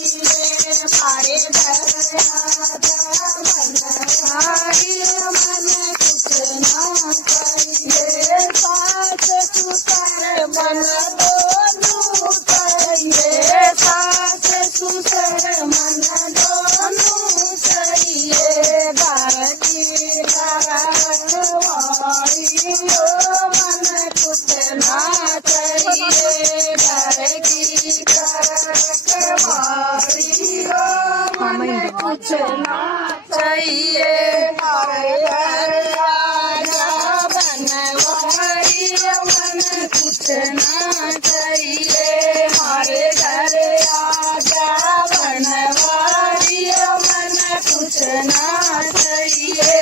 मारे बनवारी मन कुछ ना चाहिए सास ससुर मन दोनों चाहिए सास ससुर मन दोनों चाहिए घर की रखवारी मन कुछ ना चाहिए घर की रखवारी मन कुछ ना चाहिए हमारे घर राजा बनवारी मन कुछ ना चाहिए हमारे घर राजा बनवारी मन कुछ ना चाहिए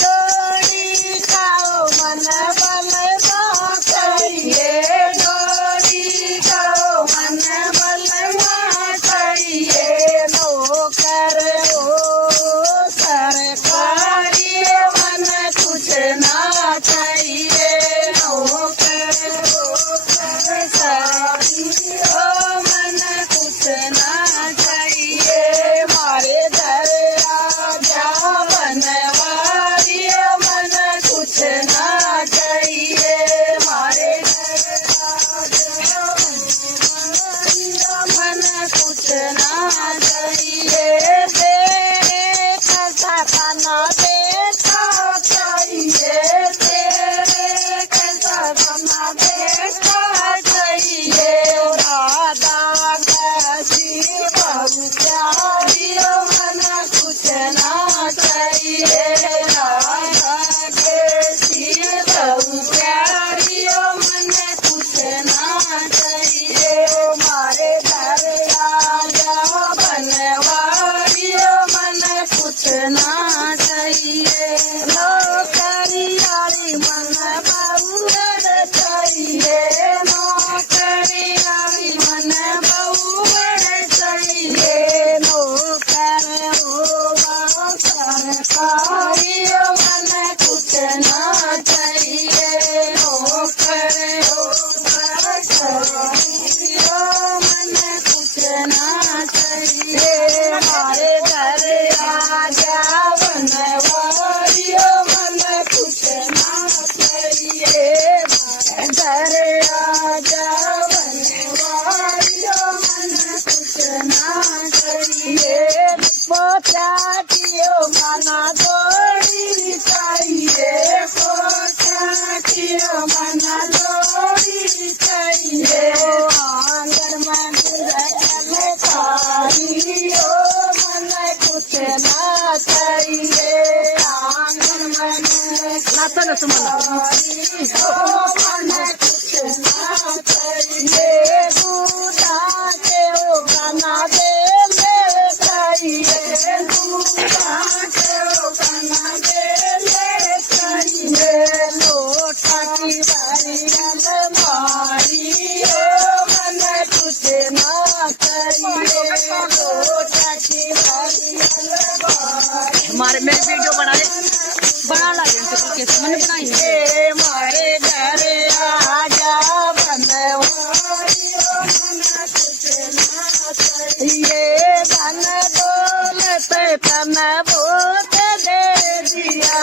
डोरी खाओ मन बलवा चाहिए डोरी खाओ मन बलवा चाहिए नौकर हो सरकारी मन कुछ ना चाहिए नौकर हो सरकारी मन कुछ ना चाहिए हमारे घर राजा बनवारी मन कुछ ना चाहिए हमारे घर राजा मन कुछ ना चाहिए कैसा खाना देखा चाहिए तेरे कैसा खाना देखा चाहिए राधा कैसी बहु प्यारी मन कुछ ना चाहिए राधा कैसी बहु प्यारी मन कुछ ना चाहिए हमारे घर राजा बनवारी मन कुछ ना चाहिए नौकरियारी मन बहुर चाहिए नौकरियारी मन बहुर चाहिए नौकर हो सरकारी मन कुछ ना चाहिए नौकर हो सरकारी मन कुछ ना चाहिए हमारे घर राजा बनवारी मन कुछ ना चाहिए घर राजा बनवारी मन कुछ ना चाहिए पोचाटियो मना दौड़ी चाहिए पोचाटियो मना दौड़ी चाहिए आंगन मंदिर खारियो मन कुछ ना चाहिए आंगन मंदिर मन कुछ ना चाहिए दूधा के ओ गाना दे चाहिए दूधा के ओ गाना दे चाहिए लोटा की बारी अलमारी मन कुछ ना चाहिए लोटा की बारी अलमारी हमारे मेरे वीडियो बना लागे कैसे मैंने बनाई है हमारे घर राजा बनवारी मन कुछ ना चाहिए धन दौलत तन बहुत दे दिया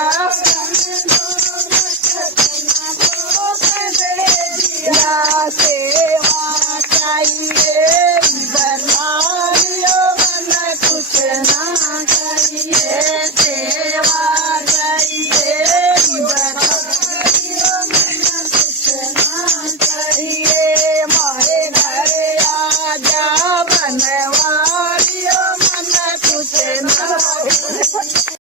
सेवा चाहिए बनारियो मन कुछ ना चाहिए सेवा चाहिए बनारियो मन कुछ ना चाहिए हमारे घर राजा बनवारियो मन कुछ ना